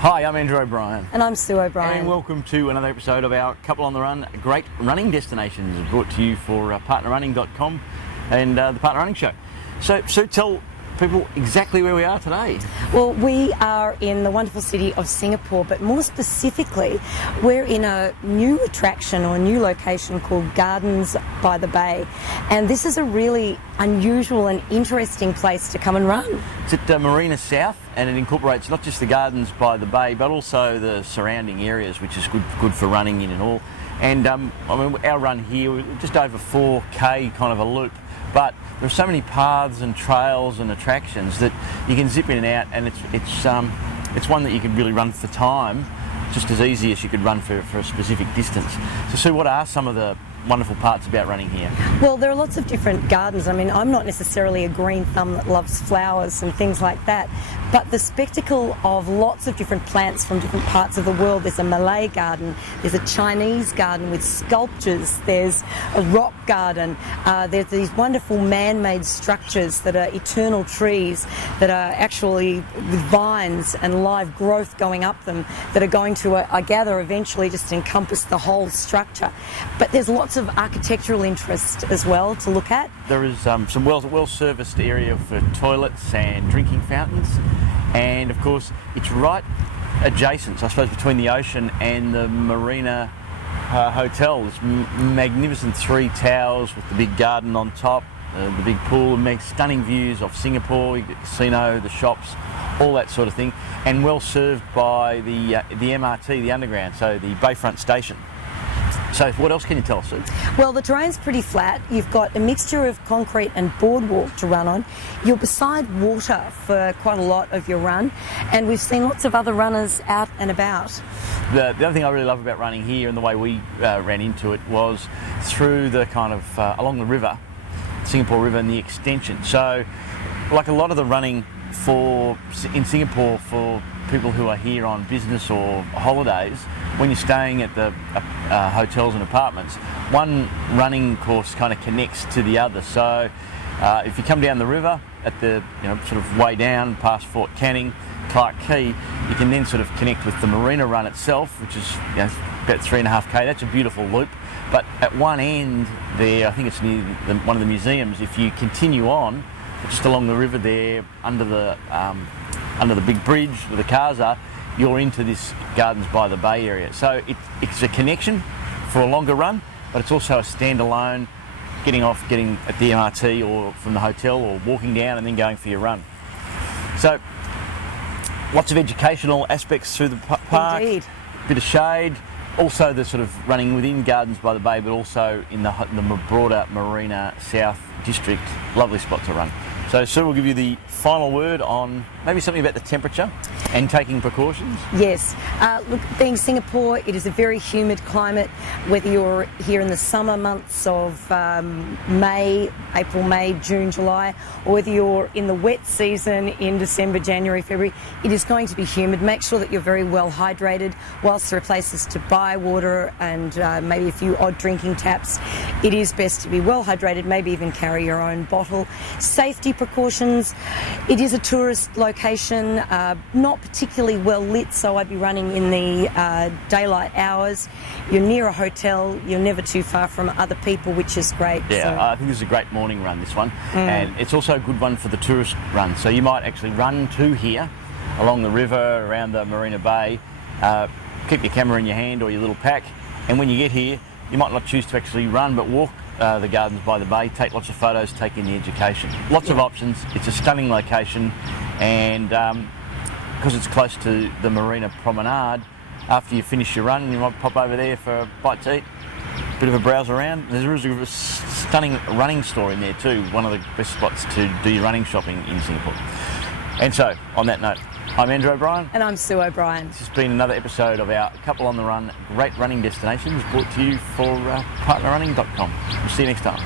Hi, I'm Andrew O'Brien. And I'm Sue O'Brien. And welcome to another episode of our Couple on the Run Great Running Destinations, brought to you for Partnerunning.com and the Partner Running Show. So, Sue, tell people exactly where we are today. Well, we are in the wonderful city of Singapore, but more specifically, we're in a new attraction or a new location called Gardens by the Bay. And this is a really unusual and interesting place to come and run. It's at Marina South, and it incorporates not just the Gardens by the Bay, but also the surrounding areas, which is good for running in and all. And our run here, we're just over 4K kind of a loop. But there are so many paths and trails and attractions that you can zip in and out, and it's one that you could really run for time, just as easy as you could run for a specific distance. So, Sue, what are some of the wonderful parts about running here? Well, there are lots of different gardens. I mean, I'm not necessarily a green thumb that loves flowers and things like that, but the spectacle of lots of different plants from different parts of the world. There's a Malay garden, there's a Chinese garden with sculptures, there's a rock garden, there's these wonderful man-made structures that are eternal trees that are actually with vines and live growth going up them that are going to, I gather, eventually just encompass the whole structure. But there's lots of architectural interest as well to look at. There is some well-serviced area for toilets and drinking fountains, and of course it's right adjacent, I suppose, between the ocean and the Marina Hotel. This magnificent 3 towers with the big garden on top, the big pool, and stunning views of Singapore, the casino, the shops, all that sort of thing, and well served by the MRT, the underground, so the Bayfront station. So what else can you tell us, Sue? Well, the terrain's pretty flat. You've got a mixture of concrete and boardwalk to run on. You're beside water for quite a lot of your run, and we've seen lots of other runners out and about. The other thing I really love about running here, and the way we ran into it, was through the kind of along the river, Singapore River, and the extension. So, like a lot of the running in Singapore for people who are here on business or holidays, when you're staying at the hotels and apartments, one running course kind of connects to the other. So if you come down the river at the sort of way down past Fort Canning, Clarke Quay, you can then sort of connect with the Marina Run itself, which is about 3.5K. That's a beautiful loop. But at one end there, I think it's near one of the museums, if you continue on just along the river there, under the big bridge where the cars are, you're into this Gardens by the Bay area. So it's a connection for a longer run, but it's also a standalone, getting at the MRT or from the hotel, or walking down and then going for your run. So lots of educational aspects through the park. Indeed. Bit of shade, also the sort of running within Gardens by the Bay, but also in the broader Marina South district. Lovely spot to run. So Sue will give you the final word on maybe something about the temperature and taking precautions. Yes. Look, being Singapore, it is a very humid climate, whether you're here in the summer months of April, May, June, July, or whether you're in the wet season in December, January, February, it is going to be humid. Make sure that you're very well hydrated. Whilst there are places to buy water and maybe a few odd drinking taps, it is best to be well hydrated, maybe even carry your own bottle. Safety precautions. It is a tourist location, not particularly well lit, so I'd be running in the daylight hours. You're near a hotel, you're never too far from other people, which is great. Yeah, so. I think this is a great morning run, this one, and it's also a good one for the tourist run. So you might actually run to here, along the river, around the Marina Bay, keep your camera in your hand or your little pack, and when you get here, you might not choose to actually run, but walk the Gardens by the Bay, take lots of photos, take in the education. Lots of options. It's a stunning location, and because it's close to the Marina Promenade, after you finish your run, you might pop over there for a bite to eat, a bit of a browse around. There's a stunning running store in there too, one of the best spots to do your running shopping in Singapore. And so, on that note, I'm Andrew O'Brien. And I'm Sue O'Brien. This has been another episode of our Couple on the Run Great Running Destinations, brought to you for Partnerunning.com. We'll see you next time.